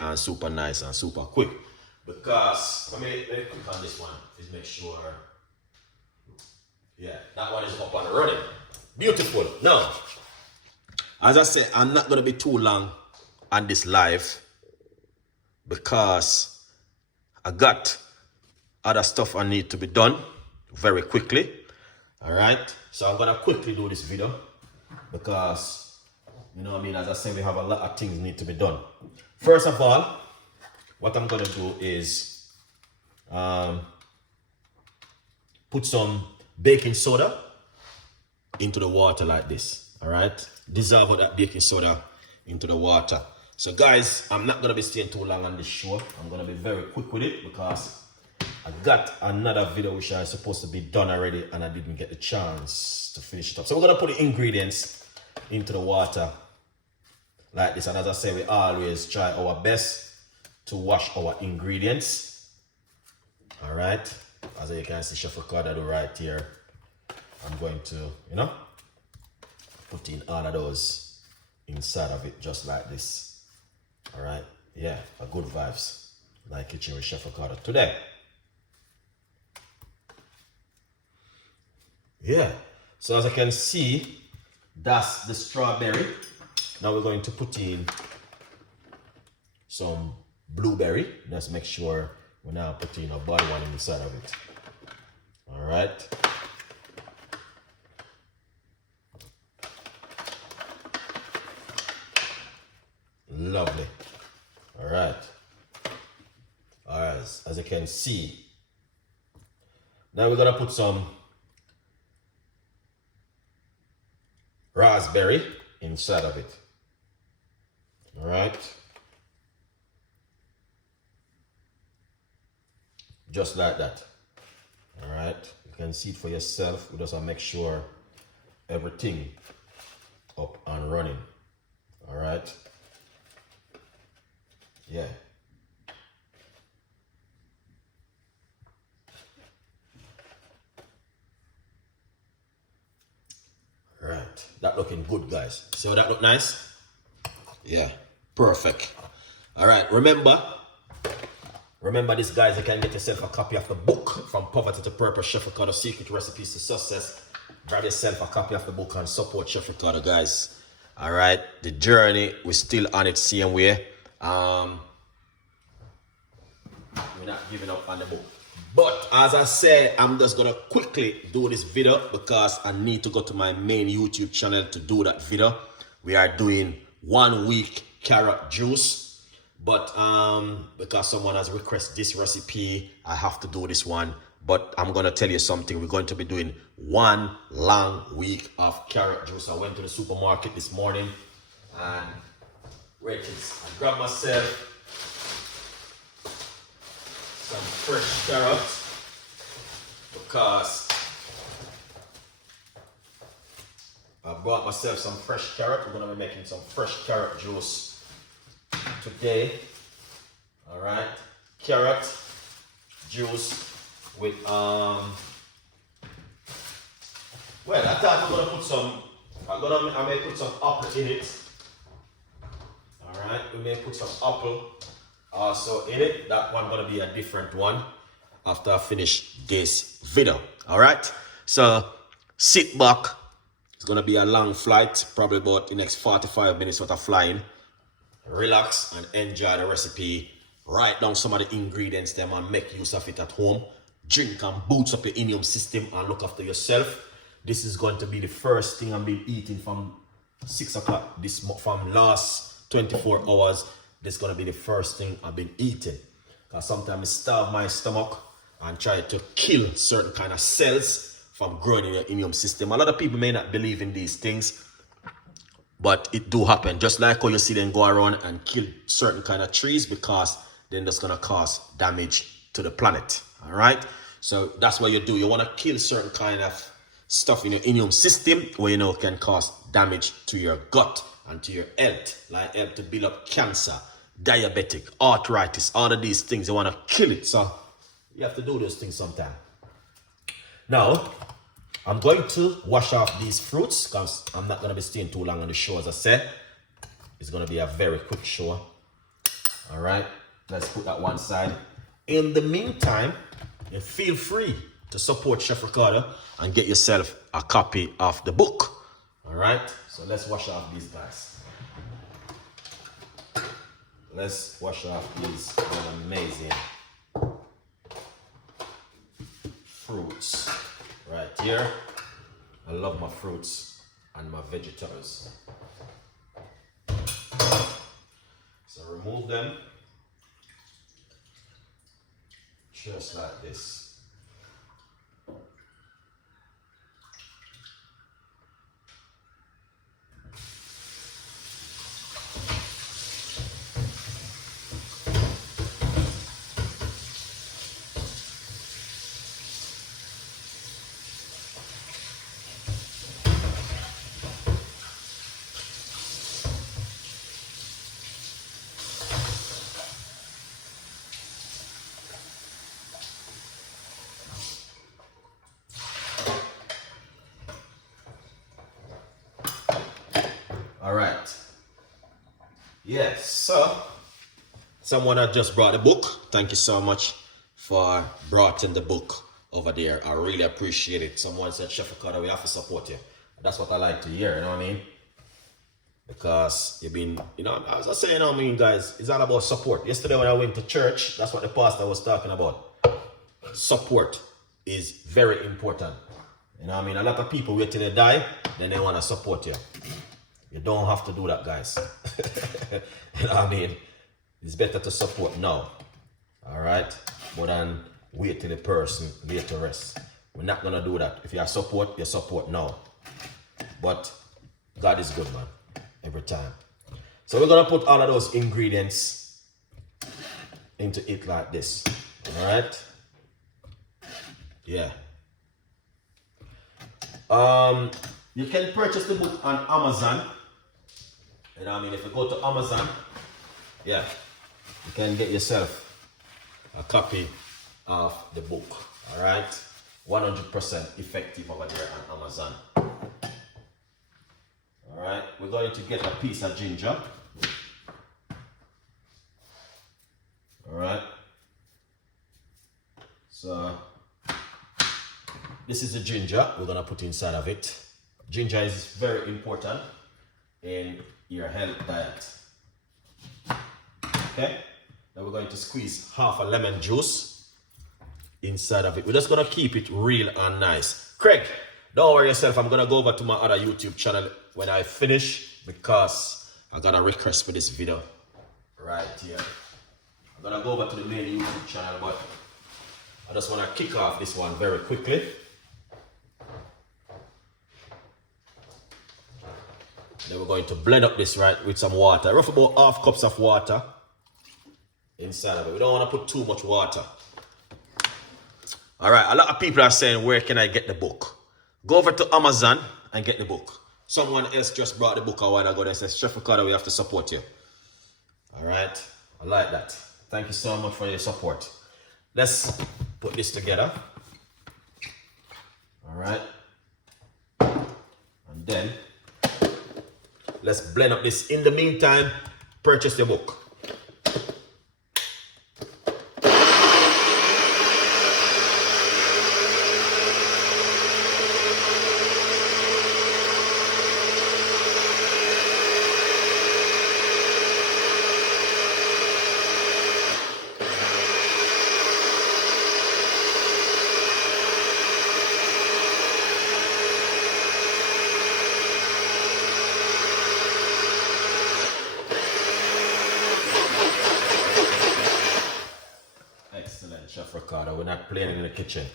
and super nice and super quick. Because, let me click on this one, just make sure. Yeah, that one is up and running. Beautiful. Now, as I said, I'm not going to be too long on this live because I got other stuff I need to be done very quickly. All right, so I'm going to quickly do this video because, you know what I mean, as I said, we have a lot of things need to be done. First of all, what I'm going to do is put some baking soda into the water like this. All right, dissolve that baking soda into the water. So guys, I'm not going to be staying too long on this show. I'm going to be very quick with it because I got another video which I supposed to be done already and I didn't get the chance to finish it up. So we're going to put the ingredients into the water like this. And as I say, we always try our best to wash our ingredients. All right. As you can see, Chef Ricardo right here. I'm going to, you know, put in all of those inside of it just like this. All right. Yeah, a good vibes. Like kitchen with Chef Ricardo today. Yeah, so as I can see, that's the strawberry. Now we're going to put in some blueberry. Let's make sure we're now putting a body one inside of it. All right. Lovely. All right. All right, as you can see. Now we're gonna put some raspberry inside of it. All right. Just like that. All right. You can see it for yourself. We just want to make sure everything up and running. All right. Yeah. Right, that looking good, guys. So that look nice? Yeah, perfect. All right, remember this, guys. You can get yourself a copy of the book, From Poverty to Purpose, Chef Ricardo, Secret Recipes to Success. Grab yourself a copy of the book and support Chef Ricardo, guys. All right, the journey, we're still on it same way. We're not giving up on the book. But as I said, I'm just gonna quickly do this video because I need to go to my main YouTube channel to do that video. We are doing 1 week carrot juice, but because someone has requested this recipe, I have to do this one. But I'm gonna tell you something. We're going to be doing 1 long week of carrot juice. I went to the supermarket this morning and I grabbed myself some fresh carrots because I bought myself some fresh carrot. We're gonna be making some fresh carrot juice today. All right, carrot juice with well, I thought we're gonna put some. I may put some apple in it. All right, we may put some apple also in it. That one gonna be a different one after I finish this video. All right, so sit back. It's gonna be a long flight, probably about the next 45 minutes worth of flying. Relax and enjoy the recipe. Write down some of the ingredients them and make use of it at home. Drink and boost up your immune system and look after yourself. This is going to be the first thing I've been eating from 6 o'clock from last 24 hours. This is going to be the first thing I've been eating. Because sometimes I starve my stomach and try to kill certain kind of cells from growing in your immune system. A lot of people may not believe in these things, but it do happen. Just like how you see them go around and kill certain kind of trees, because then that's going to cause damage to the planet. All right? So that's what you do. You want to kill certain kind of stuff in your immune system where you know can cause damage to your gut and to your health, like help to build up cancer, diabetic, arthritis, all of these things. You want to kill it. So you have to do those things sometime. Now, I'm going to wash off these fruits because I'm not going to be staying too long on the show. As I said, it's going to be a very quick show. All right, let's put that one side. In the meantime, you feel free to support Chef Ricardo and get yourself a copy of the book. All right, so let's wash off these guys. Let's wash off these amazing fruits right here. I love my fruits and my vegetables. So remove them just like this. All right. Yes, so someone had just brought the book. Thank you so much for brought in the book over there. I really appreciate it. Someone said, Chef Ricardo, we have to support you. That's what I like to hear, you know what I mean? Because you've been, you know, as I say, you know what I mean, guys, it's all about support. Yesterday when I went to church, that's what the pastor was talking about. Support is very important. You know what I mean? A lot of people wait till they die, then they want to support you. You don't have to do that, guys. You know what I mean? It's better to support now. All right? More than wait till the person wait to rest. We're not going to do that. If you support now. But God is good, man. Every time. So we're going to put all of those ingredients into it like this. All right? Yeah. You can purchase the book on Amazon. You know what I mean? If you go to Amazon, yeah, you can get yourself a copy of the book. All right? 100% effective over there on Amazon. All right? We're going to get a piece of ginger. All right? So, this is the ginger we're going to put inside of it. Ginger is very important in your health diet. Okay? Now we're going to squeeze half a lemon juice inside of it. We're just going to keep it real and nice. Craig, don't worry yourself. I'm going to go over to my other YouTube channel when I finish because I got a request for this video right here. I'm going to go over to the main YouTube channel, but I just want to kick off this one very quickly. Then we're going to blend up this right with some water. Roughly about half cups of water inside of it. We don't want to put too much water. All right, a lot of people are saying, where can I get the book? Go over to Amazon and get the book. Someone else just brought the book a while ago. They said, Chef Ricardo, we have to support you. All right, I like that. Thank you so much for your support. Let's put this together. All right. And then let's blend up this. In the meantime, purchase the book. Chef Ricardo, we're not playing in the kitchen.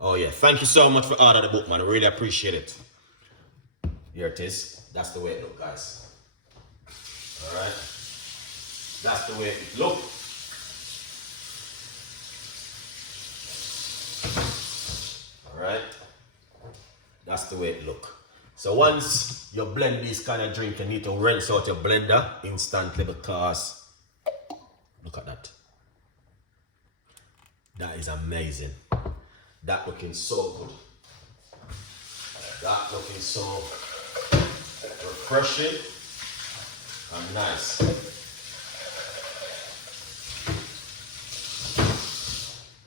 Oh yeah, thank you so much for ordering the book, man. I really appreciate it. Here it is. That's the way it looks, guys. All right. That's the way it looks. All right. That's the way it looks. So once you blend this kind of drink, you need to rinse out your blender instantly because look at that. That is amazing. That looking so good. That looking so refreshing. and nice.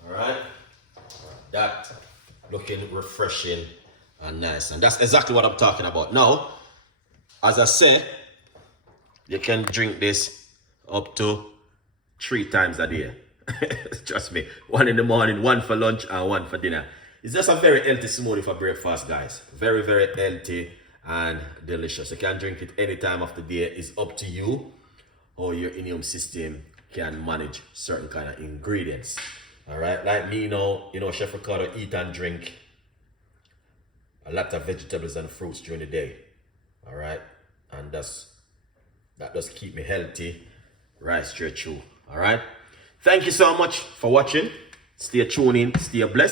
All right, that looking refreshing and nice, and that's exactly what I'm talking about. Now, as I say, you can drink this up to 3 times a day. Trust me, 1 in the morning, 1 for lunch, and 1 for dinner. It's just a very healthy smoothie for breakfast, guys. Very, very healthy and delicious. You can drink it any time of the day. It's up to you how your immune system can manage certain kind of ingredients. All right, like me now, Chef Ricardo eat and drink a lot of vegetables and fruits during the day. All right, and that does keep me healthy right straight through. All right, thank you so much for watching. Stay tuned in, stay blessed.